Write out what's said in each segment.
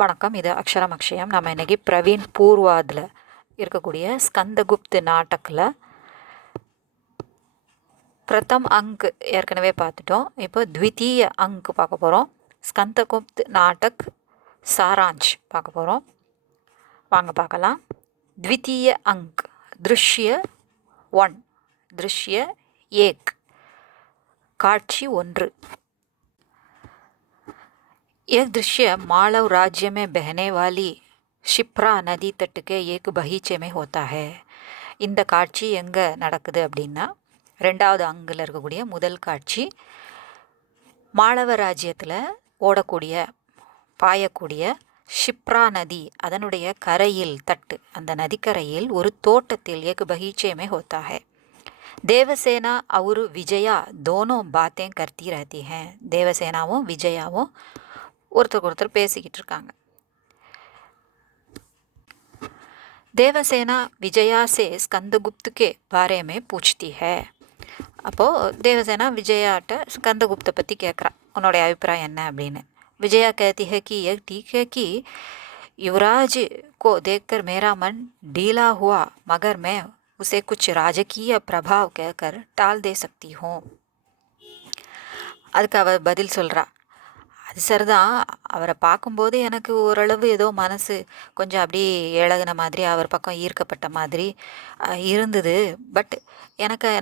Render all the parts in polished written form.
வணக்கம். இது அக்ஷரம் அக்ஷயம். நம்ம இன்றைக்கி பிரவீன் பூர்வாதில் இருக்கக்கூடிய ஸ்கந்தகுப்த் நாட்டக்கில் பிரதம் அங்க் ஏற்கனவே பார்த்துட்டோம். இப்போ த்விதீய அங்க் பார்க்க போகிறோம். ஸ்கந்தகுப்த் நாட்டக் சாராஞ்ச் பார்க்க போகிறோம். வாங்க பார்க்கலாம். த்விதீய அங்க் திருஷ்ய 1, திருஷ்ய 1, காட்சி 1. यह दृश्य मालव राज्य में बहने वाली ஷிப்ரா நதி தட்டு के एक बगीचे में होता है. இந்த காட்சி எங்கே நடக்குது அப்படின்னா, 2வது அங்கில் இருக்கக்கூடிய முதல் காட்சி மாளவ ராஜ்யத்தில் ஓடக்கூடிய பாயக்கூடிய ஷிப்ரா நதி அதனுடைய கரையில் தட்டு, அந்த நதிக்கரையில் ஒரு தோட்டத்தில் एक बगीचे में होता है. தேவசேனா और விஜயா दोनों बातें करती रहती हैं. தேவசேனாவும் விஜயாவும் ஒருத்தருக்கு ஒருத்தர் பேசிக்கிட்டு இருக்காங்க. தேவசேனா விஜயா से ஸ்கந்தகுப்த் के बारे में पूछती है. அப்போது தேவசேனா விஜயாட்ட ஸ்கந்தகுப்தை பற்றி கேட்குறா, உன்னோடைய அபிப்பிராயம் என்ன அப்படின்னு. விஜயா कहती है कि यह ठीक है कि युवराज को देखकर मेरा मन ढीला हुआ, मगर मैं उसे कुछ राजकीय प्रभाव कहकर टाल दे सकती हूँ. அதுக்கு அவ பதில் சொல்கிறா, அது சரிதான், அவரை பார்க்கும்போது எனக்கு ஓரளவு ஏதோ மனசு கொஞ்சம் அப்படியே இழகுன மாதிரி, அவர் பக்கம் ஈர்க்கப்பட்ட மாதிரி இருந்தது. பட்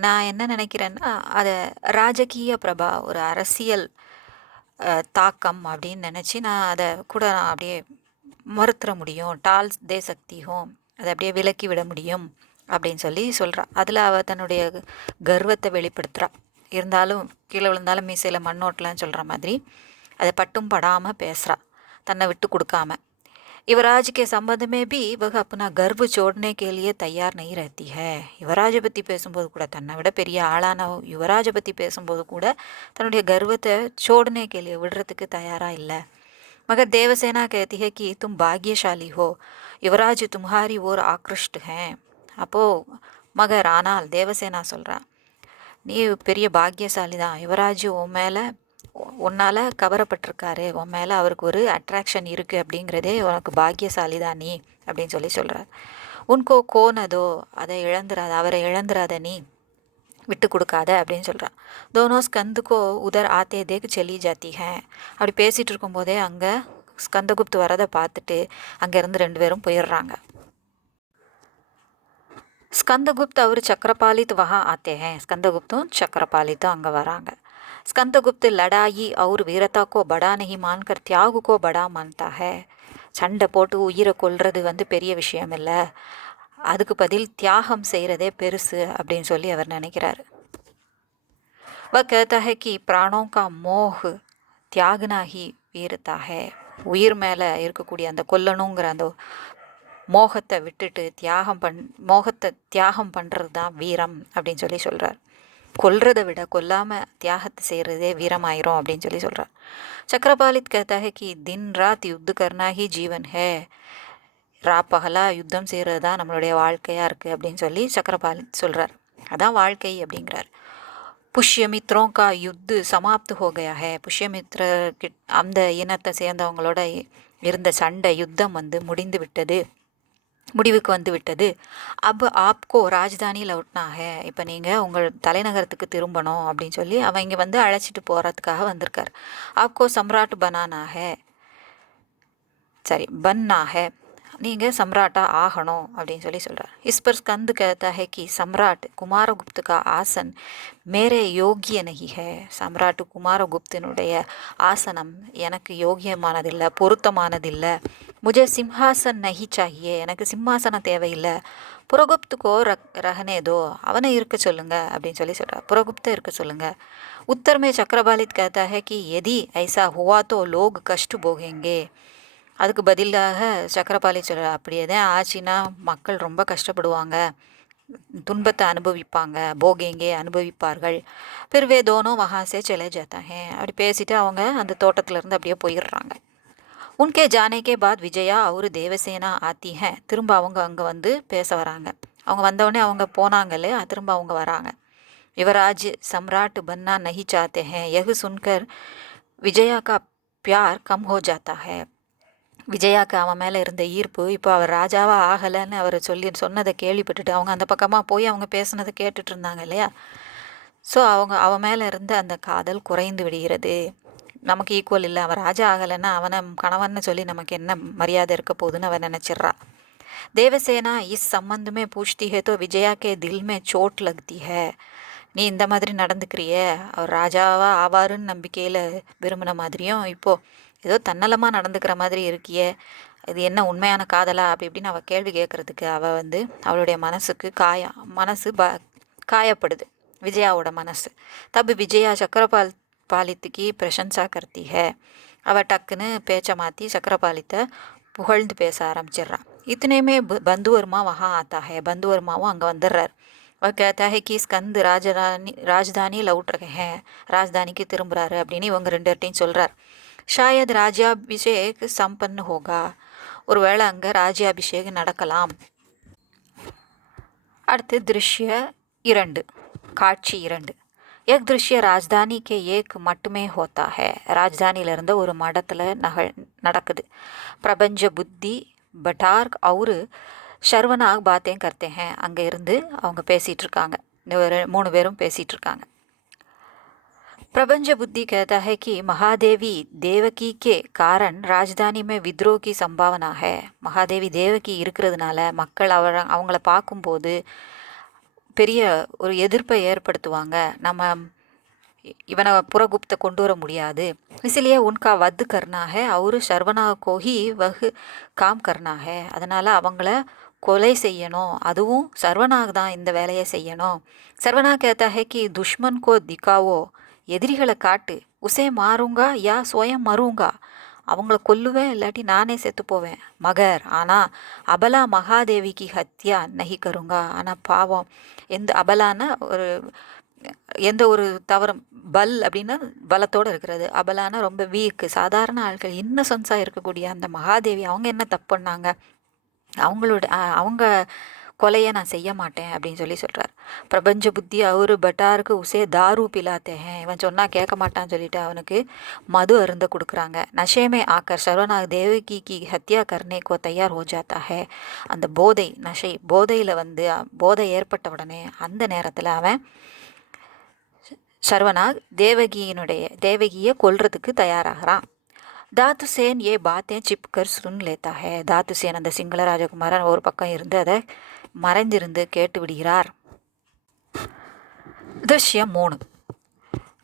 நான் என்ன நினைக்கிறேன்னா, அதை ராஜகீய பிரபா, ஒரு அரசியல் தாக்கம் அப்படின்னு நினச்சி நான் அதை கூட நான் அப்படியே மறுத்துற முடியும். டால் தே சக்தியும், அதை அப்படியே விலக்கி விட முடியும் அப்படின்னு சொல்கிறா. அதில் அவள் தன்னுடைய கர்வத்தை வெளிப்படுத்துகிறா. இருந்தாலும் கீழே விழுந்தாலும் மீசையில் மண்ணோட்டலான்னு சொல்கிற மாதிரி அதை பட்டும் படாமல் பேசுகிறா, தன்னை விட்டு கொடுக்காம. युवराज के संबंध में भी वह अपना गर्व छोड़ने के लिए तैयार नहीं रहती है. யுவராஜை பற்றி பேசும்போது கூட, தன்னை விட பெரிய ஆளான யுவராஜை பற்றி பேசும்போது கூட தன்னுடைய கர்வத்தை छोड़ने के लिए விடுறதுக்கு தயாராக இல்லை. मगर देवसेना कहती है कि तुम भाग्यशाली हो, युवराज तुम्हारी ओर आकृष्ट हैं. அப்போது மகர் ஆனால் தேவசேனா சொல்கிறா, நீ பெரிய பாக்கியசாலி தான், யுவராஜ் உன்னால் கவரப்பட்டிருக்காரு, உன் மேலே அவருக்கு ஒரு அட்ராக்ஷன் இருக்குது அப்படிங்கிறதே உனக்கு பாக்கியசாலி தான் நீ அப்படின்னு சொல்கிறார். உன்கோ கோனதோ, அதை இழந்துடாத, அவரை இழந்துடாத, நீ விட்டு கொடுக்காத அப்படின்னு சொல்கிறான். தோனோ ஸ்கந்துக்கோ உதர் ஆத்தே தேக்கு செல்லி ஜாத்தி ஹே. அப்படி பேசிகிட்டு இருக்கும்போதே அங்கே ஸ்கந்தகுப்த் வரதை பார்த்துட்டு அங்கேருந்து 2 பேரும் போயிடுறாங்க. ஸ்கந்தகுப்த் அவர் சக்கரபாலித் வஹா ஆத்தே ஹே. ஸ்கந்தகுப்தும் சக்கரபாலித்தும் அங்கே வராங்க. स्कंदगुप्त लड़ाई और वीरता को बड़ा नहीं मानकर त्याग को बड़ा मानता है. சண்டை போட்டு உயிரை கொல்றது பெரிய விஷயம் இல்லை, அதுக்கு பதில் தியாகம் செய்கிறதே பெருசு அப்படின்னு அவர் நினைக்கிறார். वह कहता है कि प्राणों का मोह त्यागना ही वीरता है. உயிர் மேலே இருக்கக்கூடிய அந்த கொல்லணுங்கிற அந்த மோகத்தை விட்டுட்டு மோகத்தை தியாகம் பண்ணுறது தான் வீரம் அப்படின்னு சொல்கிறார். கொல்றதை விட கொல்லாமல் தியாகத்தை செய்கிறதே வீரமாயிரும் அப்படின்னு சொல்கிறார். சக்கரபாலித் कहता है कि दिन रात युद्ध करना ही जीवन है. பகலாக யுத்தம் செய்கிறது தான் நம்மளுடைய வாழ்க்கையாக இருக்குது அப்படின்னு சக்கரபாலித் சொல்கிறார். அதான் வாழ்க்கை அப்படிங்கிறார். புஷ்யமித்ரோं का युद्ध समाप्त हो गया है. புஷ்யமித்ர அந்த இனத்தை சேர்ந்தவங்களோட இருந்த சண்டை யுத்தம் முடிவுக்கு வந்து விட்டது. அப் ஆப்கோ ராஜதானி லவுட்னா ஹே. இப்போ நீங்கள் உங்கள் தலைநகரத்துக்கு திரும்பணும் அப்படின்னு அவன் இங்கே அழைச்சிட்டு போகிறதுக்காக வந்திருக்கார். ஆப்கோ சம்ராட் பனானா ஹே, பன்னா ஹே, நீங்கள் சம்ராட்டாக ஆகணும் அப்படின்னு சொல்கிறார். इस पर स्कंद कहता है कि सम्राट कुमारगुप्त का आसन मेरे योग्य नहीं है. சம்ராட் குமாரகுப்தனுடைய ஆசனம் எனக்கு யோகியமானதில்லை, பொருத்தமானதில்லை. முஜே சிம்ஹாசன் நஹி சாஹியே, எனக்கு சிம்மாசனம் தேவையில்லை. புரகுப்துக்கோ ரஹனேதோ, அவனை இருக்க சொல்லுங்க அப்படின்னு சொல்கிறார். புரகுப்த இருக்க சொல்லுங்க. उत्तर में चक्रपालित कहता है कि यदि ऐसा हुआ तो लोग कष्ट भोगेंगे. அதுக்கு பதிலாக சக்கரபாலி சொல்கிறார், அப்படியே தான் ஆச்சுன்னா மக்கள் ரொம்ப கஷ்டப்படுவாங்க, துன்பத்தை அனுபவிப்பாங்க. போகேங்கே அனுபவிப்பார்கள். பிறவே தோனோ வஹாசே செலே ஜாத்தா ஹே. அப்படி பேசிட்டு அவங்க அந்த தோட்டத்திலேருந்து அப்படியே போயிடுறாங்க. உன்கே ஜானே கே பாத் விஜயா ஒரு தேவசேனா ஆத்தி ஹே. திரும்ப அவங்க அங்கே பேச வராங்க. அவங்க வந்தவொடனே அவங்க போனாங்களே, திரும்ப அவங்க வராங்க. युवराज सम्राट बनना नहीं चाहते हैं. यह सुनकर विजया का प्यार कम हो जाता है. விஜயாக்கு அவன் மேலே இருந்த ஈர்ப்பு இப்போ அவர் ராஜாவா ஆகலைன்னு அவர் சொன்னதை கேள்விப்பட்டுட்டு அவங்க அந்த பக்கமாக போய் அவங்க பேசுனதை கேட்டுட்டு இருந்தாங்க இல்லையா. ஸோ அவன் மேலே இருந்த அந்த காதல் குறைந்து விடுகிறது. நமக்கு ஈக்குவல் இல்லை, அவன் ராஜா ஆகலைன்னா அவனை கணவன்னு சொல்லி நமக்கு என்ன மரியாதை இருக்க போகுதுன்னு அவன் நினச்சிட்றா. देवसेना इस संबंध में पूछती है तो विजया के दिल में चोट लगती है. நீ இந்த மாதிரி நடந்துக்கிறிய, அவர் ராஜாவா ஆவாருன்னு நம்பிக்கையில் விரும்பின மாதிரியும் இப்போது ஏதோ தன்னலமாக நடந்துக்கிற மாதிரி இருக்கியே, இது என்ன உண்மையான காதலா அப்படி இப்படின்னு அவள் கேள்வி கேட்குறதுக்கு அவள் அவளுடைய மனசுக்கு மனசு காயப்படுது, விஜயாவோட மனசு. தப்பு விஜயா சக்கரபாலித்துக்கு பிரசன்சா கர்த்தி ஹே. அவள் டக்குன்னு பேச்சை மாற்றி சக்கரபாலித்தை புகழ்ந்து பேச ஆரம்பிச்சிடுறான். இத்தனையுமே பந்துவர்மா வஹா ஆத்தா ஹே. பந்துவர்மாவும் அங்கே வந்துடுறார். அவர் कहता है कि ஸ்கந்த் ராஜதானி லவுட் ரகே ஹே. ராஜதானிக்கு திரும்புகிறாரு அப்படின்னு இவங்க ரெண்டு பேர்ட்டையும் சொல்கிறார். ஷாயத் ராஜ்யாபிஷேக் சம்பन्न ஹோகா. ஒருவேளை அங்கே ராஜ்யாபிஷேக் நடக்கலாம். அடுத்து திருஷ்ய 2, காட்சி 2. एक दृश्य राजधानी के एक मठ में होता है. ராஜதானியிலிருந்து ஒரு மடத்தில் நடக்குது. பிரபஞ்ச புத்தி பட்டார்க் அவரு ஷர்வனாக் பாத்தேன் கர்த்தே ஹே. அங்கே இருந்து அவங்க பேசிகிட்டு இருக்காங்க, 3 பேரும் பேசிகிட்டு இருக்காங்க. प्रपंच बुद्धि कहता है कि महादेवी देवकी के कारण राजधानी में विद्रोह की संभावना है. மகாதேவி தேவகி இருக்கிறதுனால மக்கள் அவங்கள பார்க்கும்போது பெரிய ஒரு எதிர்ப்பை ஏற்படுத்துவாங்க, நம்ம இவனை புறகுப்த கொண்டு வர முடியாது. इसलिए उनका वध करना है और शर्वना को ही वह काम करना है. அதனால் அவங்கள கொலை செய்யணும், அதுவும் சர்வனாக தான் இந்த வேலையை செய்யணும். சர்வனா कहता है कि दुश्मन को दिखाओ. எதிரிகளை காட்டு. உசே மாறுங்கா யா சுயம் மருங்கா. அவங்கள கொல்லுவேன், இல்லாட்டி நானே செத்து போவேன். மகர் ஆனால் அபலா மகாதேவிக்கு ஹத்யா நஹி கருங்கா. ஆனால் பாவம், அபலான எந்த ஒரு தவறும், பல் அப்படின்னா பலத்தோடு இருக்கிறது, அபலான ரொம்ப வீக்கு சாதாரண ஆட்கள், இன்னசென்ஸாக இருக்கக்கூடிய அந்த மகாதேவி அவங்க என்ன தப்பு பண்ணாங்க, அவங்க கொலையை நான் செய்ய மாட்டேன் அப்படின்னு சொல்கிறார். பிரபஞ்ச புத்தி அவரு பட்டாருக்கு உசே தாரு பிலாத்தேன். இவன் சொன்னால் கேட்க மாட்டான்னு சொல்லிட்டு அவனுக்கு மது அருந்த கொடுக்குறாங்க. நஷேமே ஆக்கர் சர்வநாக் தேவகி கி ஹத்யா கர்னே கோ தயார் ஹோ ஜாத்தா ஹே. அந்த போதையில் போதை ஏற்பட்ட உடனே அந்த நேரத்தில் அவன் சர்வநாக் தேவகியை கொல்றதுக்கு தயாராகிறான். தாத்துசேன் ஏ பாத்தேன் சிப்கர் சுன் லேத்தா ஹே. தாத்துசேன் அந்த சிங்கள ராஜகுமாரன் ஒரு பக்கம் இருந்து அதை மறைந்திருந்து கேட்டு விடுகிறார். திருஷ்யம் 3,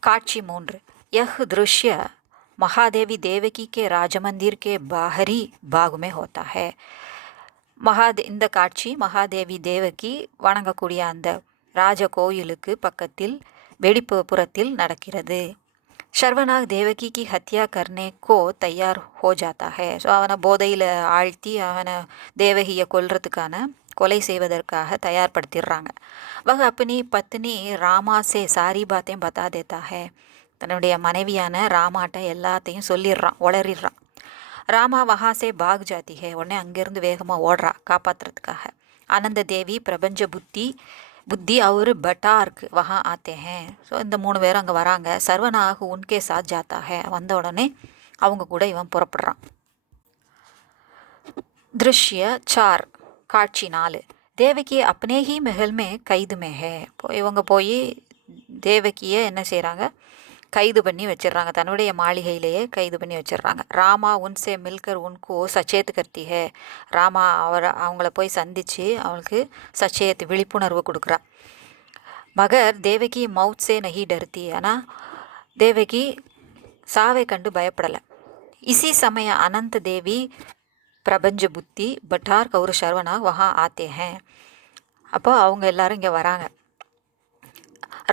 காட்சி 3. यह दृश्य महादेवी देवकी के राजमंदिर के बाहरी भाग में होता है. இந்த காட்சி மகாதேவி தேவகி வணங்கக்கூடிய அந்த ராஜ கோயிலுக்கு பக்கத்தில் வெடிப்புறத்தில் நடக்கிறது. ஷர்வனாக் தேவகி கி ஹத்யா கர்னே கோ தயார் ஹோ ஜாத்தா ஹே. ஸோ அவனை போதையில் ஆழ்த்தி அவனை தேவகியை கொலை செய்வதற்காக தயார்படுத்திடுறாங்க. வக அப்பனி பத்னி ராமா சே சாரி பாத்தையும் பத்தா தேத்தா ஹே. தன்னுடைய மனைவியான ராமாட்ட எல்லாத்தையும் உளறிடுறான். ராமா வஹாசே பாக் ஜாத்தி ஹே. உடனே அங்கேருந்து வேகமாக ஓடுறா காப்பாற்றுறதுக்காக. ஆனந்த தேவி பிரபஞ்ச புத்தி அவர் பட்டார்க் வஹா ஆத்தே ஹே. ஸோ இந்த 3 பேரும் அங்கே வராங்க. சர்வனாக உன்கே சாத் ஜாத்தா ஹே. வந்த உடனே அவங்க கூட இவன் புறப்படுறான். திருஷ்ய 4, காட்சி 4. தேவகி அப்னே ஹி மெஹல் மே கைது மே ஹே. இவங்க போய் தேவகியை என்ன செய்கிறாங்க, கைது பண்ணி வச்சிடுறாங்க, தன்னுடைய மாளிகையிலேயே கைது பண்ணி வச்சிடுறாங்க. ராமா உன்சே மில்கர் உன்கோ சச்சேத் கர்த்தி ஹே. ராமா அவங்கள போய் சந்தித்து அவளுக்கு சச்சேத் விழிப்புணர்வு கொடுக்குறா. மகர் தேவகி மவுத் சே நஹி டர்த்தி. ஆனால் தேவகி சாவை கண்டு பயப்படலை. இசி சமய அனந்த தேவி பிரபஞ்ச புத்தி பட்டார் கௌர சர்வனாக் வஹா ஆத்தே ஹே. அப்போ அவங்க எல்லாரும் இங்கே வராங்க.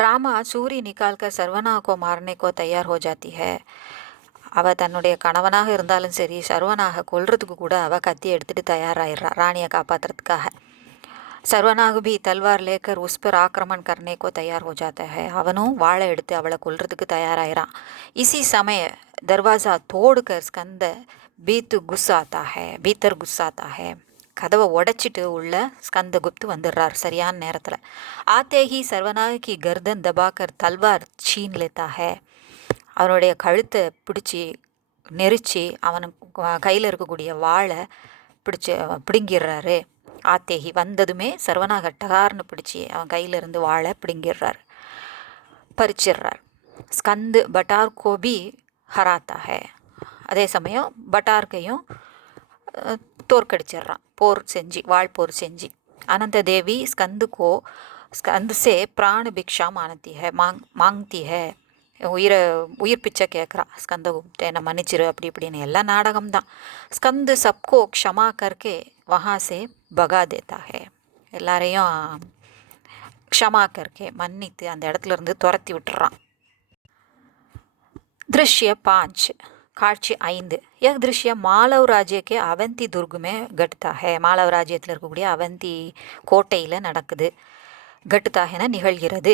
ராமா சூரி நிக்கால்க சர்வனாகோ மாரனேக்கோ தயார் ஹோ ஜாத்தி ஹே. அவள் தன்னுடைய கணவனாக இருந்தாலும் சரி, சர்வனாக கொல்றதுக்கு கூட அவள் கத்தி எடுத்துகிட்டு தயாராகிடுறா ராணியை காப்பாற்றுறதுக்காக. சர்வனாக பி தல்வார் லேக்கர் உஸ்பர் ஆக்கிரமண் கர்னேக்கோ தயார் ஹோ ஜாத்தா ஹே. அவனும் வாழை எடுத்து அவளை கொல்றதுக்கு தயாராகிறான். இசி சமய தர்வாசா தோடுகர் ஸ்கந்த பீத்தர் குஸ்ஸாத்தா ஹே. கதவை உடைச்சிட்டு உள்ள ஸ்கந்தகுப்து வந்துடுறார் சரியான நேரத்தில். ஆத்தேஹி சர்வனாக கி கர்தன் தபாக்கர் தல்வார் சீன் லேத்தா ஹே. அவனுடைய கழுத்தை பிடிச்சி நெரிச்சு அவனுக்கு கையில் இருக்கக்கூடிய வாளை பிடிச்சி பிடுங்கிடுறாரு. ஆத்தேகி வந்ததுமே சர்வனாகட்டகார்னு பிடிச்சி அவன் கையிலிருந்து வாழை பிடுங்கிடுறார், பறிச்சிடுறார். ஸ்கந்து பட்டார் கோபி ஹராத்தா ஹே. அதே சமயம் பட்டார்க்கையும் தோற்கடிச்சிடுறான், போர் செஞ்சு, வாழ்போர் செஞ்சு. अनंत देवी स्कंद से प्राण भिक्षा मानती है, मांगती है. உயிர் பிச்சை கேட்குறா. ஸ்கந்தகுப்த என்னை மன்னிச்சிரு அப்படி இப்படின்னு. எல்லாம் நாடகம்தான். ஸ்கந்து சப்கோ க்ஷமா கர்க்கே வஹாசே பகா தேத்தா ஹே. எல்லாரையும் க்ஷமா கர்க்கே மன்னித்து அந்த இடத்துல இருந்து துரத்தி விட்டுறான். दृश्य 5 காட்சி 5. यह दृश्य मालव राज्य के அவந்தி दुर्ग में घटता है. மாலவ ராஜ்யத்தில் இருக்கக்கூடிய அவந்தி கோட்டையில் நடக்குது. घटता है நிகழ்கிறது.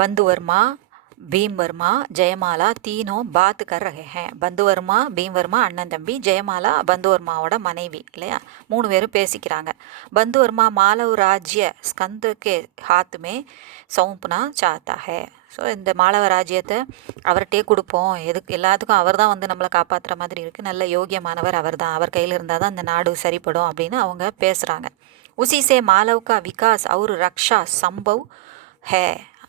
பந்துவர்மா, பீம்வர்மா, ஜெயமாலா தீனோ பாத் கர் ரஹே ஹேன். பந்துவர்மா, பீம்வர்மா அண்ணன் தம்பி, ஜெயமாலா பந்துவர்மாவோட மனைவி இல்லையா, 3 பேரும் பேசிக்கிறாங்க. பந்துவர்மா மாலவ் ராஜ்ய ஸ்கந்தகே ஹாத்துமே சௌம்பனா சாத்தா ஹே. ஸோ இந்த மாலவ ராஜ்யத்தை அவர்கிட்டே கொடுப்போம், எதுக்கு எல்லாத்துக்கும் அவர் தான் வந்து நம்மளை காப்பாற்றுற மாதிரி இருக்குது, நல்ல யோகியமானவர் அவர் தான், அவர் கையில் இருந்தால் தான் இந்த நாடு சரிப்படும் அப்படின்னு அவங்க பேசுகிறாங்க. உசிசே மாலவ்கா விகாஸ் அவர் ரக்ஷா சம்பவ் ஹே.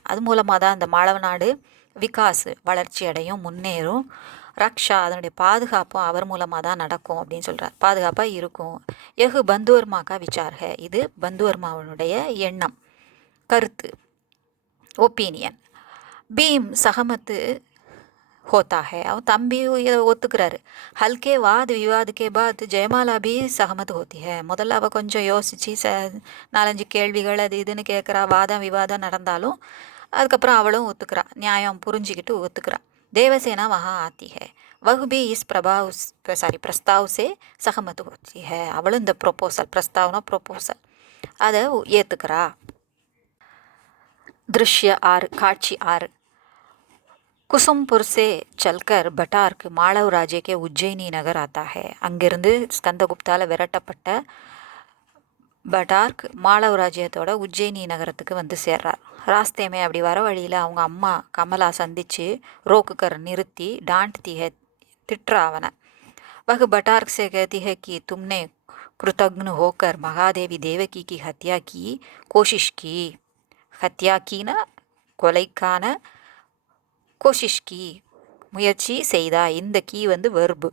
அது மூலமாக தான் இந்த மாலவ நாடு விகாஸ் வளர்ச்சி அடையும், முன்னேறும். ரக்ஷா அதனுடைய பாதுகாப்பும் அவர் மூலமாக தான் நடக்கும் அப்படின்னு சொல்கிறார், பாதுகாப்பாக இருக்கும். எஹு பந்துவர்மாக்கா விசார் ஹே. இது பந்துவர்மாவனுடைய எண்ணம், கருத்து, ஒப்பீனியன். பீம் சகமத்து ஹோத்தா ஹே. அவன் தம்பி இதை ஒத்துக்கிறாரு. ஹல்கே வாத் விவாதுக்கே பாத் ஜெயமாலா பி சகமத் ஹோத்தி ஹே. முதல்ல அவள் கொஞ்சம் யோசித்து 4-5 கேள்விகள் அது இதுன்னு கேட்குறா, வாதம் விவாதம் நடந்தாலும் அதுக்கப்புறம் அவளும் ஒத்துக்கிறா, நியாயம் புரிஞ்சிக்கிட்டு ஒத்துக்கிறா. தேவசேனா வஹா ஆத்தி ஹே. वह भी इस प्रस्ताव से सहमत होती है. அவளும் இந்த ப்ரொப்போசல் அதை ஏற்றுக்கிறா. दृश्य 6 காட்சி 6. कुसुमपुर से चलकर बटार्क मालव राज्य के उज्जैनी नगर आता है. அங்கிருந்து ஸ்கந்தகுப்தால விரட்டப்பட்ட பட்டார்க் மாலவ் ராஜ்யத்தோட உஜ்ஜயினி நகரத்துக்கு வந்து சேர்றார். ராஸ்தேமே அப்படி வர வழியில் அவங்க அம்மா கமலா சந்தித்து ரோக்குக்கர் நிறுத்தி டாண்ட்தி ஹே, திட்டுறா அவனை. वह बटार्क से कहती है कि तुमने कृतघ्न होकर महादेवी देवकी की हत्या की कोशिश की. हत्या की ना கொலைக்கான கோஷிஷ் கி, முயற்சி செய்தா. இந்த கீ வந்து வெர்பு,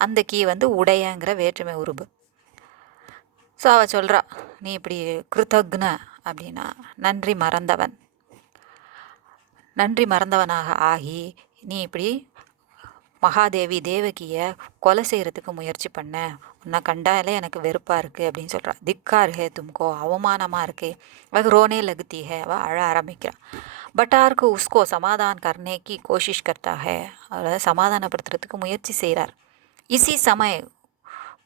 அந்த கீ வந்து உடையங்கிற வேற்றுமை உருபு. ஸோ அவள் சொல்கிறா, நீ இப்படி கிருத்தக்ன அப்படின்னா நன்றி மறந்தவனாக ஆகி நீ இப்படி மகாதேவி தேவகியை கொலை செய்கிறதுக்கு முயற்சி பண்ண, உன்னை கண்டாலே எனக்கு வெறுப்பாக இருக்குது அப்படின்னு சொல்கிறா. திக்கார் ஹே தும்கோ, அவமானமாக இருக்கு. வகு ரோனே லகுத்தி ஹே, அவள் அழ ஆரம்பிக்கிறான். பட்டார்க்கு உஸ்கோ சமாதான் கர்னேக்கி கோஷிஷ் கர்த்தா ஹே. அவளை சமாதானப்படுத்துறதுக்கு முயற்சி செய்கிறார். இசி சமய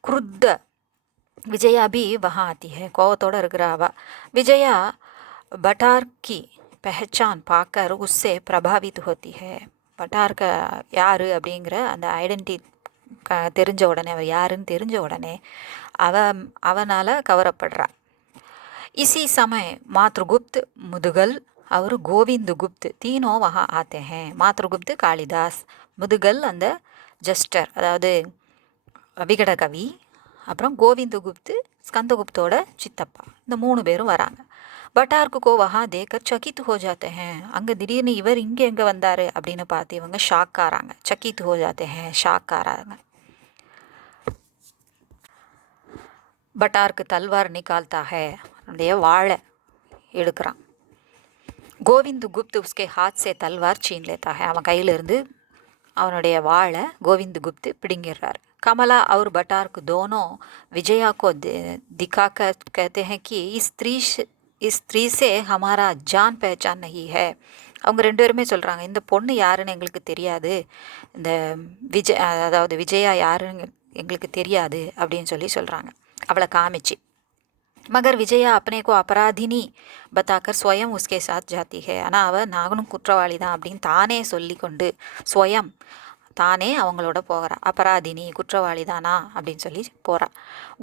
குருத்த விஜயா பி வஹா ஆத்தி ஹே. கோவத்தோடு இருக்கிற அவ. விஜயா பட்டார்கி பெஹச்சான் பாக்கர் உஸ்ஸே பிரபாவித் ஹோத்தி ஹே. பட்டார்க யார் அப்படிங்கிற அந்த ஐடென்டி தெரிஞ்ச உடனே, அவர் யாருன்னு தெரிஞ்ச உடனே அவனால் கவரப்படுறா. இசி சமய மாத்ருகுப்த் முதுகல் அவர் கோவிந்து குப்த் தீனோ வஹா ஆத்தே ஹே. மாத்ருகுப்த் காளிதாஸ், முதுகல் அந்த ஜஸ்டர் அதாவது விகடகவி, அப்புறம் கோவிந்து குப்து ஸ்கந்தகுப்தோட சித்தப்பா, இந்த 3 பேரும் வராங்க. பட்டார்க்கு கோ வஹா தேக்கர் சக்கித் ஹோ ஜாத்தே ஹேன். அங்கே திடீர்னு இவர் இங்கே எங்கே வந்தார் அப்படின்னு பார்த்து இவங்க ஷாக் ஆகிறாங்க. சக்கித் ஹோ ஜாத்தே ஹேன், ஷாக் ஆகிறாங்க. பட்டார்க்கு தல்வார் நிகால்தா ஹே, அவனுடைய வாழை எடுக்கிறான். கோவிந்து குப்து உஸ்கே ஹாத் சே தல்வார் சீன் லேத்தா ஹே. அவன் கையிலிருந்து அவனுடைய வாழை கோவிந்து குப்து பிடுங்கிடுறார். कमला और बटार्क दोनों विजया को दिखाकर कहते हैं कि इस स्त्री से हमारा जान पहचान नहीं है. அவங்க 2 பேருமே சொல்கிறாங்க, இந்த பொண்ணு யாருன்னு எங்களுக்கு தெரியாது, இந்த அதாவது விஜயா யாருன்னு எங்களுக்கு தெரியாது அப்படின்னு சொல்கிறாங்க அவளை காமிச்சு. மகர் விஜயா अपने को अपराधिनी बताकर स्वयं उसके साथ जाती है. ஆனால் அவள் நானும் குற்றவாளி தான் அப்படின்னு தானே சொல்லி கொண்டு தானே அவங்களோட போகிறா. அபராதினி, குற்றவாளி தானா அப்படின்னு சொல்லி போகிறா.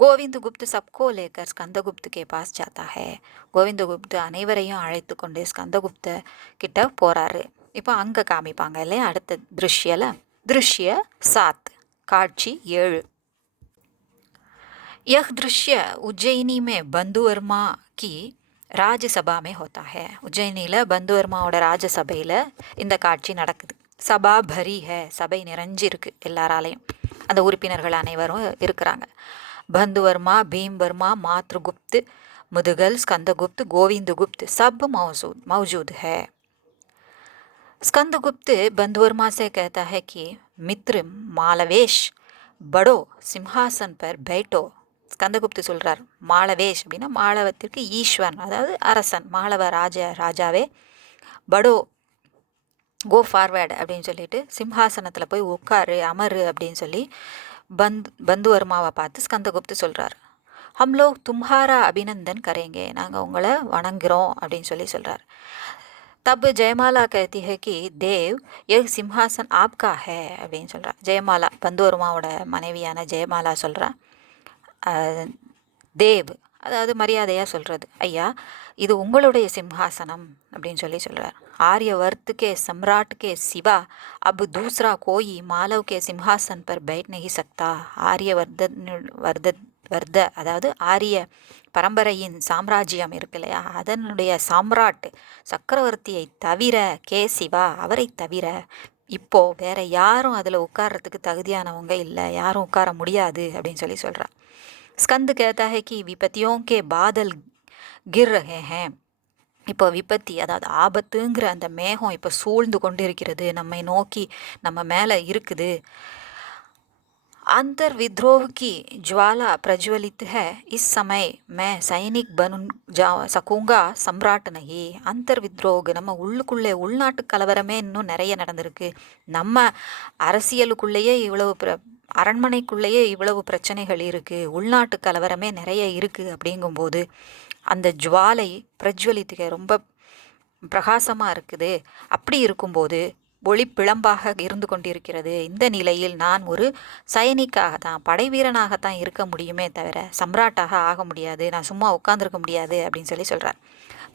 கோவிந்து குப்து சப்கோ லேக்கர் ஸ்கந்தகுப்து கே பாஸ் ஜாத்தா ஹே. கோவிந்த குப்து அனைவரையும் அழைத்து கொண்டு ஸ்கந்தகுப்த கிட்ட போகிறாரு. இப்போ அங்கே காமிப்பாங்க இல்லையா அடுத்த திருஷ்யில். दृश्य 7 காட்சி 7 यह दृश्य उज्जैनी में बंधुवर्मा की ராஜ்யசபா में होता है. உஜ்ஜயினியில் பந்துவர்மாவோட ராஜசபையில் இந்த காட்சி நடக்குது. சபா பரி ஹே, சபை நிறைஞ்சிருக்கு எல்லாராலையும், அந்த உறுப்பினர்கள் அனைவரும் இருக்கிறாங்க. பந்துவர்மா, பீம்வர்மா, மாத்ருகுப்த், मुदगल, स्कंदगुप्त, गोविंदगुप्त सब मौजूद है. स्कंदगुप्त बंधुवर्मा से कहता है कि मित्र मालवेश बड़ो सिंहासन पर बैठो. ஸ்கந்தகுப்து சொல்கிறார், மாளவேஷ் அப்படின்னா மாளவத்திற்கு ஈஸ்வரன், அதாவது அரசன், மாளவ ராஜாவே, படோ கோ ஃபார்வேர்டு அப்படின்னு சொல்லிட்டு சிம்ஹாசனத்தில் போய் உட்காரு, அமரு அப்படின்னு சொல்லி பந்துவர்மாவை பார்த்து ஸ்கந்தகுப்து சொல்கிறார். हम लोग तुम्हारा अभिनंदन करेंगे, நாங்கள் உங்களை வணங்குறோம் அப்படின்னு சொல்லி சொல்கிறார். तब जयमाला कहती है कि देव यह सिंहासन आपका है அப்படின்னு சொல்கிறா. ஜெயமாலா, பந்துவர்மாவோட மனைவியான ஜெயமாலா சொல்கிறா, தேவ் அதாவது மரியாதையாக சொல்கிறது, ஐயா இது உங்களுடைய சிம்ஹாசனம் அப்படின்னு சொல்லி சொல்கிறார். आर्यवर्त के सम्राट के सिवा अब दूसरा कोई मालव के सिंहासन पर बैठ नहीं सकता. வர்த அதாவது ஆரிய பரம்பரையின் சாம்ராஜ்யம் இருக்கு இல்லையா, அதனுடைய சாம்ராட் சக்கரவர்த்தியை தவிர, கே சிவா அவரை தவிர இப்போ வேற யாரும் அதில் உட்கார்றதுக்கு தகுதியானவங்க இல்லை, யாரும் உட்கார முடியாது அப்படின்னு சொல்லி சொல்கிறா. ஸ்கந்த் कहता है कि विपत्तियों के बादल गिर रहे हैं. இப்போ விபத்தி அதாவது ஆபத்துங்கிற அந்த மேகம் இப்போ சூழ்ந்து கொண்டு இருக்கிறது, நம்மை நோக்கி நம்ம மேலே இருக்குது. अंतर विद्रोह की ज्वाला प्रज्वलित है. इस समय मैं सैनिक बन जा सकूंगा, सम्राट नहीं. अंतर विद्रोह நம்ம உள்ளுக்குள்ளே உள்நாட்டு கலவரமே இன்னும் நிறைய நடந்திருக்கு. நம்ம அரசியலுக்குள்ளேயே இவ்வளவு அரண்மனைக்குள்ளேயே இவ்வளவு பிரச்சனைகள் இருக்குது, உள்நாட்டு கலவரமே நிறைய இருக்குது. அப்படிங்கும்போது அந்த ஜுவாலை பிரஜ்வலித்துக்க ரொம்ப பிரகாசமாக இருக்குது. அப்படி இருக்கும்போது ஒளி பிளம்பாக இருந்து கொண்டிருக்கிறது. இந்த நிலையில் நான் ஒரு சைனிக்காகத்தான், படை வீரனாகத்தான் இருக்க முடியுமே தவிர சம்ராட்டாக ஆக முடியாது, நான் சும்மா உட்காந்துருக்க முடியாது அப்படின்னு சொல்லி சொல்கிறார்.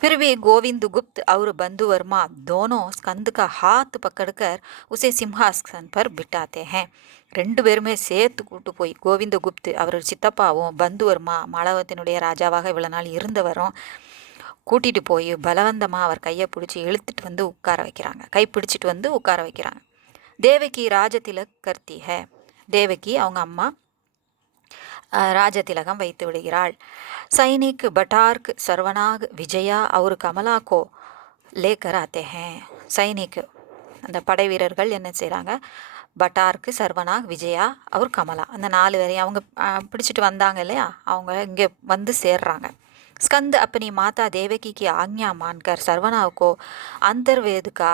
फिर भी गोविंदगुप्त और बंधुवर्मा दोनों स्कंद का हाथ पकड़कर उसे सिंहासन पर बिठाते हैं. ரெண்டு பேருமே சேர்த்து கூட்டு போய் கோவிந்தகுப்து அவர் சித்தப்பாவும் பந்துவர்மா மாளவத்தினுடைய ராஜாவாக இவ்வளோ நாள் இருந்தவரும் கூட்டிகிட்டு போய் பலவந்தமாக அவர் கையை பிடிச்சி இழுத்துட்டு வந்து உட்கார வைக்கிறாங்க, கைப்பிடிச்சிட்டு வந்து உட்கார வைக்கிறாங்க. தேவகி ராஜதிலக் கர்த்தி ஹே, தேவகி அவங்க அம்மா ராஜதிலகம் வைத்து விடுகிறாள். सैनिक बटार्क सर्वनाग विजया और कमला को लेकर आते हैं. சைனிக் அந்த படை வீரர்கள் என்ன செய்கிறாங்க, பட்டார்க்கு, சர்வனாக், விஜயா அவர் கமலா, அந்த 4 பேரையும் அவங்க பிடிச்சிட்டு வந்தாங்க இல்லையா, அவங்க இங்கே வந்து சேர்றாங்க. स्कंद अपनी माता देवकी की आज्ञा मानकर सर्वनाग को अंतर्वेद का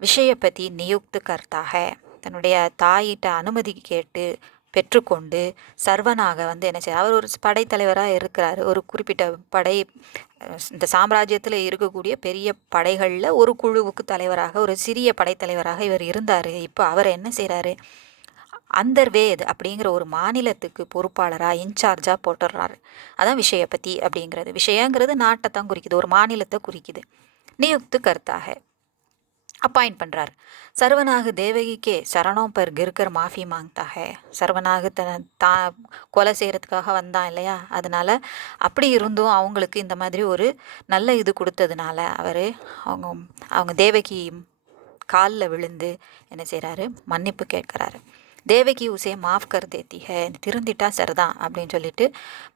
விஷயப்பதி நியுக்து கர்த்தா ஹே. தன்னுடைய தாயிட்ட அனுமதி கேட்டு பெற்றுக்கொண்டு சர்வனாக வந்து என்ன செய்ய, அவர் ஒரு படைத்தலைவராக இருக்கிறார். ஒரு குறிப்பிட்ட படை, இந்த சாம்ராஜ்யத்தில் இருக்கக்கூடிய பெரிய படைகளில் ஒரு குழுவுக்கு தலைவராக, ஒரு சிறிய படைத்தலைவராக இவர் இருந்தார். இப்போ அவர் என்ன செய்கிறாரு, அந்தர்வேத் அப்படிங்கிற ஒரு மாநிலத்துக்கு பொறுப்பாளராக, இன்சார்ஜாக போட்டுடுறாரு. அதான் விஷயப்பதி அப்படிங்கிறது. விஷயங்கிறது நாட்டை தான் குறிக்குது, ஒரு மாநிலத்தை குறிக்குது. நியுக்து கர்த்தாக அப்பாயிண்ட் பண்ணுறார். சர்வனாக தேவகிக்கே சரணம் பர் கிர்கர் மாஃபி மாங்தா ஹே. சர்வனாக கொலை செய்கிறதுக்காக வந்தான் இல்லையா, அதனால் அப்படி இருந்தும் அவங்களுக்கு இந்த மாதிரி ஒரு நல்ல இது கொடுத்ததுனால அவர் அவங்க தேவகி காலில் விழுந்து என்ன செய்கிறாரு, மன்னிப்பு கேட்குறாரு. தேவகி உசே மாஃப் கர் தேத்தி ஹே, திருந்திட்டா சரிதான் அப்படின்னு சொல்லிட்டு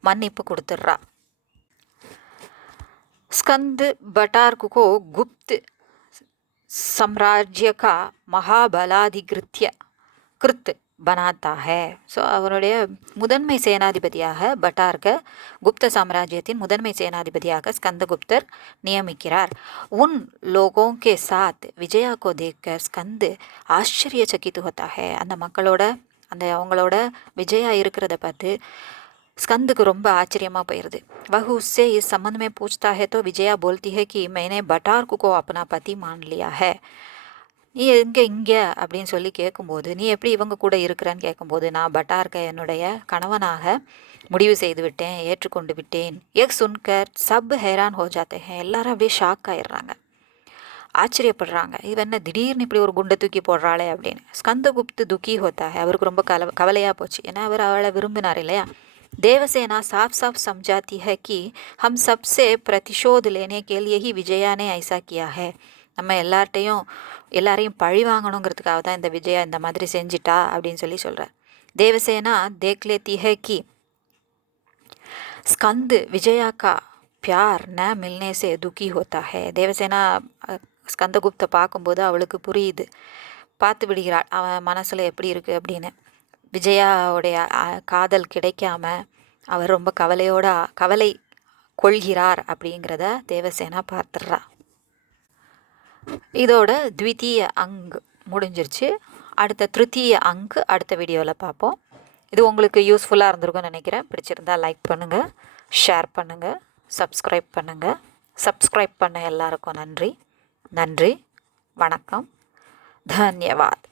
மன்னிப்பு கொடுத்துட்றா. ஸ்கந்த் பட்டார்க்கு கோ குப்த் साम्राज्य का महाबलाधिकृत्य कृत बनाता है. ஸோ அவருடைய முதன்மை சேனாதிபதியாக பட்டார்க குப்த சாம்ராஜ்யத்தின் முதன்மை சேனாதிபதியாக ஸ்கந்தகுப்தர் நியமிக்கிறார். உன் லோகோं के साथ विजया को देखकर स्कंद आश्चर्यचकित होता है. அந்த மக்களோட அவங்களோட விஜயா இருக்கிறத பார்த்து ஸ்கந்துக்கு ரொம்ப ஆச்சரியமாக போயிடுது. वह उससे इस संबंध में पूछता है तो विजया बोलती है कि मैंने बटार्क को अपना पति मान लिया है. நீ இங்கே அப்படின்னு சொல்லி கேட்கும்போது, நீ எப்படி இவங்க கூட இருக்கிறான்னு கேட்கும்போது, நான் பட்டார்க என்னுடைய கணவனாக முடிவு செய்து விட்டேன், ஏற்றுக்கொண்டு விட்டேன். எக் சுன்கர் சப் ஹேரான் ஹோ ஜாத்தே ஹே, எல்லாரும் அப்படியே ஷாக் ஆயிடுறாங்க. ஆச்சரியப்படுறாங்க. இவ என்ன திடீர்னு இப்படி ஒரு குண்டை தூக்கி போடுறாளே அப்படின்னு. ஸ்கந்தகுப்து துக்கி ஹோத்தா है, அவருக்கு ரொம்ப கவலையாக போச்சு. ஏன்னா அவர் அவளை விரும்பினார் இல்லையா. देवसेना साफ साफ समझाती है कि हम सबसे प्रतिशोध लेने के लिए ही विजया ने ऐसा किया है. நம்ம எல்லாரையும் பழி வாங்கணுங்கிறதுக்காக தான் இந்த விஜயா இந்த மாதிரி செஞ்சிட்டா அப்படின்னு சொல்கிறார். देवसेना देख लेती है कि स्कंद विजया का प्यार न मिलने से दुखी होता है. தேவசேனா ஸ்கந்தகுப்தை பார்க்கும்போது அவளுக்கு புரியுது, பார்த்து விடுகிறாள் அவன் மனசில் எப்படி இருக்குது அப்படின்னு. விஜயாவுடைய காதல் கிடைக்காம அவர் ரொம்ப கவலை கொள்கிறார் அப்படிங்கிறத தேவசேனா பார்த்துடுறா. இதோட த்விதீய அங்கு முடிஞ்சிருச்சு. அடுத்த திருத்தீய அங்கு அடுத்த வீடியோவில் பார்ப்போம். இது உங்களுக்கு யூஸ்ஃபுல்லாக இருந்திருக்கும்னு நினைக்கிறேன். பிடிச்சிருந்தால் லைக் பண்ணுங்கள், ஷேர் பண்ணுங்கள், சப்ஸ்கிரைப் பண்ணுங்கள். சப்ஸ்கிரைப் பண்ண எல்லாருக்கும் நன்றி. வணக்கம். தன்யவாத்.